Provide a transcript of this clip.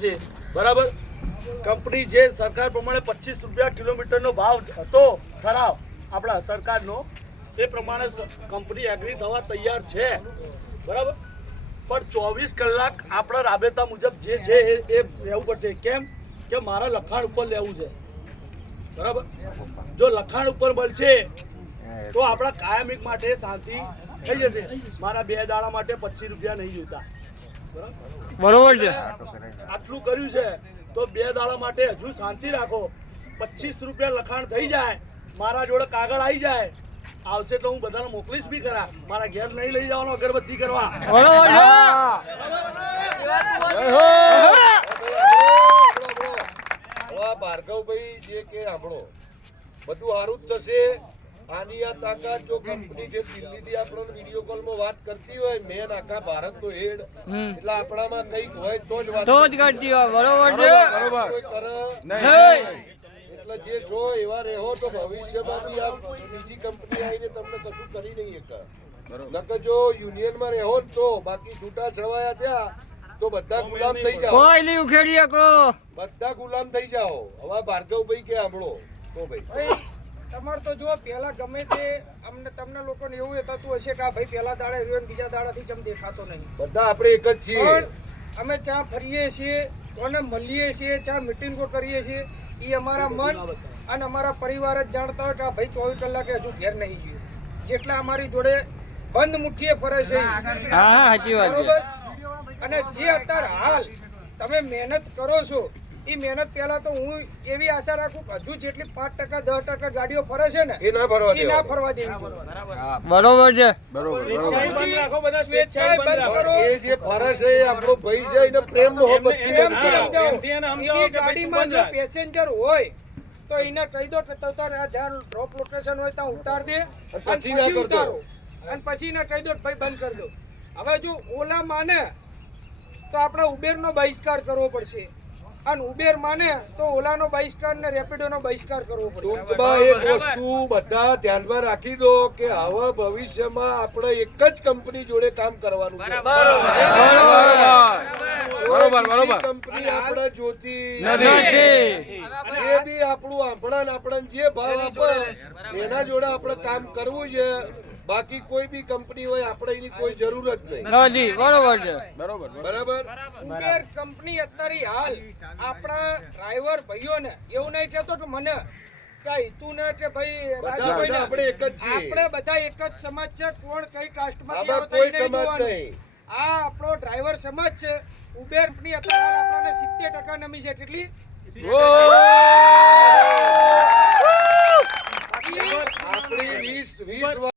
છે બરાબર। કંપની જે સરકાર પ્રમાણે 25 રૂપિયા કિલોમીટરનો ભાવ હતો ઠરાવ આપણા સરકારનો, એ પ્રમાણે કંપની એગ્રી થવા તૈયાર છે બરાબર। પણ 24 કલાક આપણા રાબેતા મુજબ જે છે એ લેવું પડશે। કેમ કે મારા લખાણ ઉપર લેવું છે બરાબર। જો લખાણ ઉપર બળશે તો આપણા કાયમિક માટે શાંતિ થઈ જશે। મારા 2 દાડા માટે 25 રૂપિયા નહીં જોતા બરોબર છે। આટલું કર્યું છે તો 2 દાડા માટે હજુ શાંતિ રાખો। 25 રૂપિયા લખાણ થઈ જાય, મારા જોડે કાગળ આવી જાય, આવશે તો હું બધાને મોકલીશ બી ખરા। મારા ઘેર નહીં લઈ જવાનો અગરબત્તી કરવા। બરોબર છે। ભાર્ગવભાઈ જે કે સાંભળો, બધું સારું જ થશે। આની આ તાકાત જો કંપની જે દિલ્હીથી આપણને વિડીયો કોલમાં વાત કરતી હોય, મેન આખા ભારતનો હેડ, એટલે આપણામાં કંઈક હોય તો જ વાત કરતી હોય। બરોબર છે। કોઈ કરે નહીં। એટલે જે છો એવા રહો તો ભવિષ્યમાં બી આ બીજી કંપની આવીને તમને કશું કરી નહીં શકે। નકર જો યુનિયનમાં રહો જ તો, બાકી છૂટા છવાયા ત્યાં તો બધા ગુલામ થઈ જાઓ। કોઈ નહીં ઉખેડી શકો, બધા ગુલામ થઈ જાઓ। હવે ભાર્ગવભાઈ કે સાંભળો તો ભાઈ તમારે તો જો પહેલા ગમે તે તમને લોકોને એવું થતું હશે કે આ ભાઈ પહેલા દાડે રહ્યો ને બીજા દાડાથી ચમ દેખાતો નહીં। બધા આપણે એક જ છીએ। પણ અમે ચા ફરીએ છીએ, કોને મળીએ છીએ, ચા મિટિંગો કરીએ છીએ, એ અમારા મન અને અમારા પરિવાર જ જાણતા હોય કે આ ભાઈ 24 કલાકે હજુ ઘેર નહીં ગયો। જેટલા અમારી જોડે બંધ મુઠ્ઠીએ ફરે છે। હા સાચી વાત છે। અને જે અત્યારે હાલ તમે મહેનત કરો છો, એ મહેનત પહેલા તો હું એવી આશા રાખું કે હજુ જેટલી 5% 10% ગાડીઓ ફરે છે ને, એ ના ફરવા દેવી જોઈએ। બરોબર છે। સ્વેચ્છાએ બંધ કરો। એ જે ફરે છે એ આપણો ભાઈ છે, એને પ્રેમ મોહબ્બત થી બંધ કરાવો। એની ગાડીમાં જો પેસેન્જર હોય તો એને કહી દો કે તારે જ્યાં ડ્રોપ લોકેશન હોય ત્યાં ઉતાર દે, પછી ના કરતો। ઉતારો અને પછી એને કહી દો ભાઈ બંધ કરી દો। હવે જો ઓલા માને તો આપણે ઉબેરનો બહિષ્કાર કરવો પડશે, અને ઉબેર માને તો ઓલાનો બહિષ્કાર ને રેપિડોનો બહિષ્કાર કરવો પડશે। ટૂંકમાં એક વસ્તુ બધા ધ્યાનમાં રાખી દો કે હવે ભવિષ્યમાં આપણે એક જ કંપની જોડે કામ કરવાનું છે। બરોબર। કંપની આપણે જોતી નથી। જે બી આપણું આપણને જે ભાવ આપે એના જોડે આપણે કામ કરવું છે। બાકી કોઈ બી કંપની હોય આપણે એની કોઈ જરૂર જ નહીં નથી। બરોબર છે। બરાબર। ઉબેર કંપની અત્યારે હાલ આપણા ડ્રાઈવર ભાઈઓને એવું નહીં કહેતો કે મને કઈ તું ને કે ભાઈ રાજુભાઈ આપણે એક જ છીએ। આપણે બધા એક જ સમાજ છે। કોણ કઈ કાસ્ટમાં આમાં કોઈ સમાજ નહીં। આ આપણો ડ્રાઈવર સમાજ છે। ઉબેર ની અત્યારે હાલ આપણને 70% નમી છે। કેટલી? આપણી 20